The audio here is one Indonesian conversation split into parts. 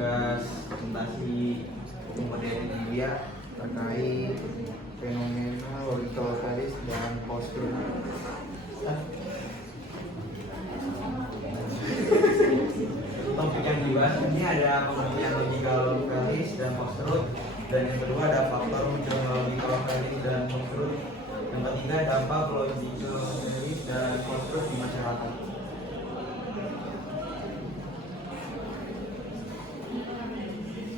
tugas presentasi materi dia terkait fenomena logical fallacy dan post-truth. Topik yang dibahas ini ada pengertian logical fallacy dan post-truth, dan yang kedua ada faktor munculnya logical fallacy dan post-truth. Yang ketiga dampak logical fallacy dan post-truth di masyarakat.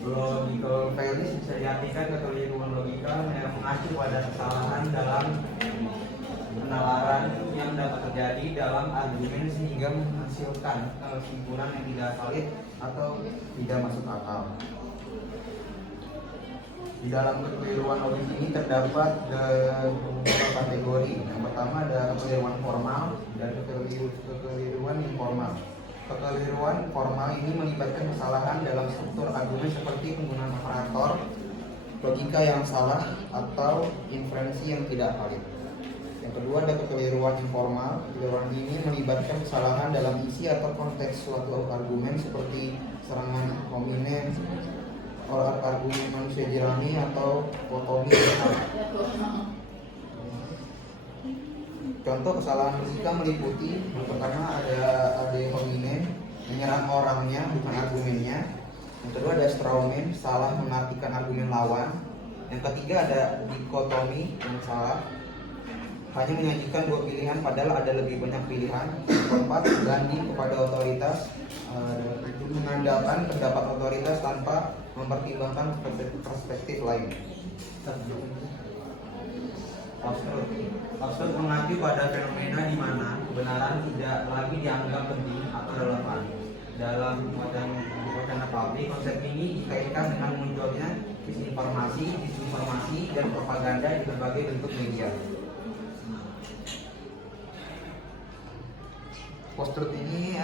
Logical fallacy bisa diartikan kekeliruan logika yang mengacu pada kesalahan dalam penalaran yang dapat terjadi dalam argumen sehingga menghasilkan kesimpulan yang tidak valid atau tidak masuk akal. Di dalam kekeliruan logik ini terdapat beberapa kategori. Yang pertama ada kekeliruan formal dan kekeliruan informal. Kekeliruan formal ini melibatkan kesalahan dalam struktur argumen seperti penggunaan operator, logika yang salah, atau inferensi yang tidak valid. Yang kedua ada kekeliruan informal. Kekeliruan ini melibatkan kesalahan dalam isi atau konteks suatu argumen seperti serangan hominem, argumen manusia jerami, atau kotomi. Contoh kesalahan logika meliputi yang pertama ada ad hominem, menyerang orangnya bukan argumennya. Yang kedua ada straw man, salah mengartikan argumen lawan. Yang ketiga ada dikotomi, yang salah, hanya menyajikan dua pilihan padahal ada lebih banyak pilihan. Yang keempat banding kepada otoritas, mengandalkan pendapat otoritas tanpa mempertimbangkan perspektif lain. Post-truth mengacu pada fenomena di mana kebenaran tidak lagi dianggap penting atau relevan. Dalam wacana publik, konsep ini dikaitkan dengan munculnya disinformasi, dan propaganda di berbagai bentuk media. Post-truth ini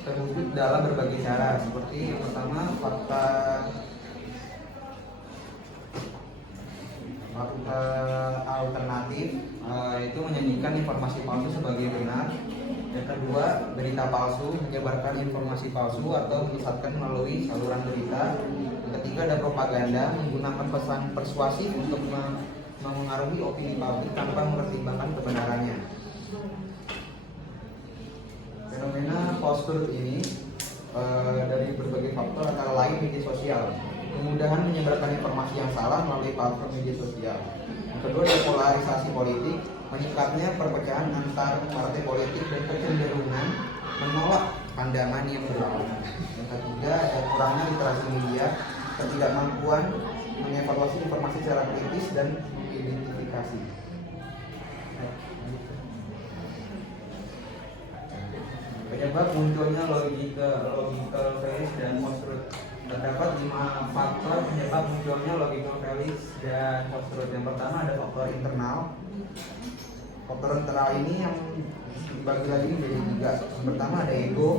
terwujud dalam berbagai cara, seperti yang pertama fakta alternatif, itu menyanyikan informasi palsu sebagai benar. Yang kedua berita palsu, menyebarkan informasi palsu atau menyesatkan melalui saluran berita. Yang ketiga ada propaganda, menggunakan pesan persuasif untuk memengaruhi opini publik tanpa mempertimbangkan kebenarannya. Fenomena post-truth ini dari berbagai faktor antara lain media sosial, kemudahan menyebarkan informasi yang salah melalui platform media sosial. Yang kedua ada polarisasi politik, meningkatnya perpecahan antar partai politik dan kecenderungan menolak pandangan yang berlawanan. Yang ketiga ada kurangnya literasi media, ketidakmampuan mengevaluasi informasi secara kritis dan mengidentifikasi. Penyebab munculnya logical fallacy dan post-truth. Terdapat 5 faktor penyebab munculnya logical fallacy dan post-truth. Yang pertama ada faktor internal. Faktor internal ini yang dibagi lagi menjadi 3. Yang pertama ada ego.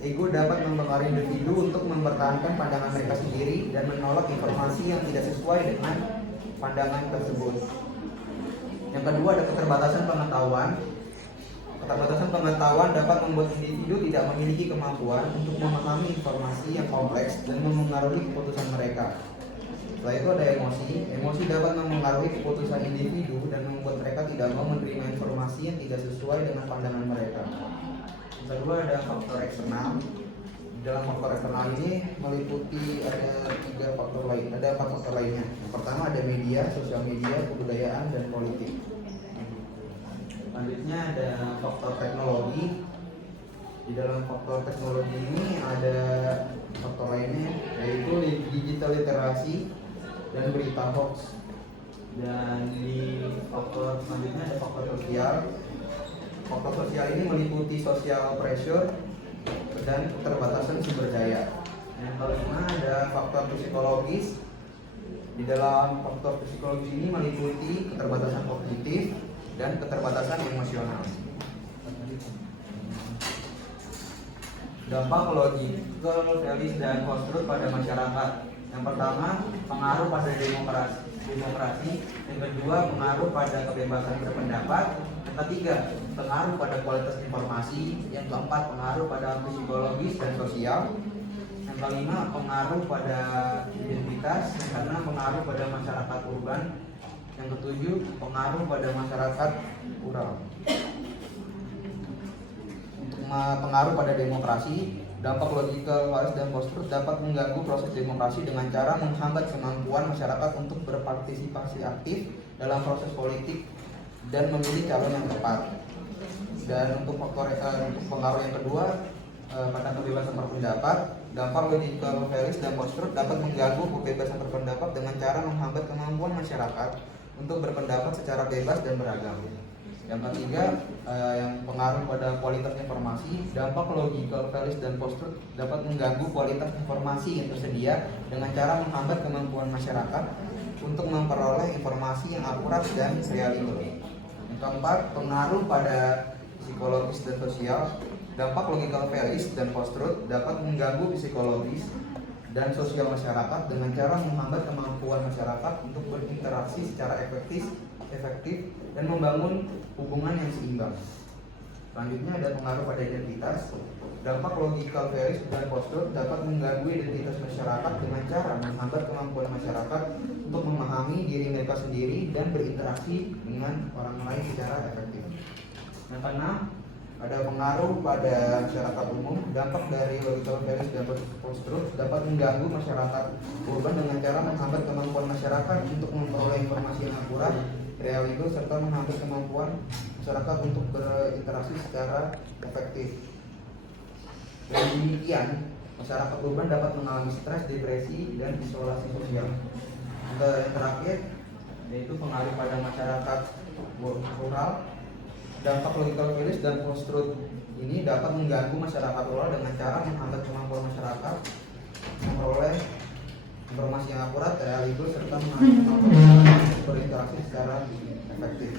Ego dapat mempengaruhi individu untuk mempertahankan pandangan mereka sendiri dan menolak informasi yang tidak sesuai dengan pandangan tersebut. Yang kedua ada keterbatasan pengetahuan. Keterbatasan pengetahuan dapat membuat individu tidak memiliki kemampuan untuk memahami informasi yang kompleks dan memengaruhi keputusan mereka. Setelah itu ada emosi. Emosi dapat memengaruhi keputusan individu dan membuat mereka tidak mau menerima informasi yang tidak sesuai dengan pandangan mereka. Yang kedua ada faktor eksternal. Dalam faktor eksternal ini meliputi ada 4 faktor lainnya. Yang pertama ada media, sosial media, kebudayaan, dan politik. Selanjutnya ada faktor teknologi. Di dalam faktor teknologi ini ada faktor lainnya, yaitu digital literasi dan berita hoax. Dan di faktor selanjutnya ada faktor sosial. Faktor sosial ini meliputi social pressure dan keterbatasan sumber daya. Yang kelima ada faktor psikologis. Di dalam faktor psikologis ini meliputi keterbatasan kognitif dan keterbatasan emosional. Dampak logical fallacy dan post-truth pada masyarakat. Yang pertama, pengaruh pada demokrasi. Yang kedua, pengaruh pada kebebasan berpendapat. Yang ketiga, pengaruh pada kualitas informasi. Yang keempat, pengaruh pada psikologis dan sosial. Yang kelima, pengaruh pada identitas. Yang keenam, pengaruh pada masyarakat urban. Yang ketujuh, pengaruh pada masyarakat rural. Untuk pengaruh pada demokrasi, dampak logikal, waris, dan post-truth dapat mengganggu proses demokrasi dengan cara menghambat kemampuan masyarakat untuk berpartisipasi aktif dalam proses politik dan memilih calon yang tepat. Dan untuk pengaruh yang kedua, pada kebebasan berpendapat, dampak logikal, waris, dan post-truth dapat mengganggu kebebasan berpendapat dengan cara menghambat kemampuan masyarakat untuk berpendapat secara bebas dan beragam. Yang ketiga, yang pengaruh pada kualitas informasi, dampak logikal, waris, dan post-truth dapat mengganggu kualitas informasi yang tersedia dengan cara menghambat kemampuan masyarakat untuk memperoleh informasi yang akurat dan reliabel. Yang keempat, pengaruh pada psikologis dan sosial, dampak logikal, waris, dan post-truth dapat mengganggu psikologis dan sosial masyarakat dengan cara menghambat kemampuan masyarakat untuk berinteraksi secara efektif dan membangun hubungan yang seimbang. Selanjutnya ada pengaruh pada identitas. Dampak logikal, waris, dan post-truth dapat mengganggu identitas masyarakat dengan cara menghambat kemampuan masyarakat untuk memahami diri mereka sendiri dan berinteraksi dengan orang lain secara efektif. Yang keenam, ada pengaruh pada masyarakat umum. Dampak dari logikal, waris, dan post-truth dapat mengganggu masyarakat urban dengan cara menghambat kemampuan masyarakat untuk memperoleh informasi yang akurat, reliabel, serta menghambat kemampuan masyarakat untuk berinteraksi secara efektif. Dengan demikian, masyarakat urban dapat mengalami stres, depresi, dan isolasi sosial. Yang terakhir, yaitu pengaruh pada masyarakat rural. Dampak logikal, waris, dan post-truth ini dapat mengganggu masyarakat rural dengan cara menghambat kemampuan masyarakat memperoleh informasi yang akurat, reliabel, serta menghambat kemampuan masyarakat untuk berinteraksi secara efektif.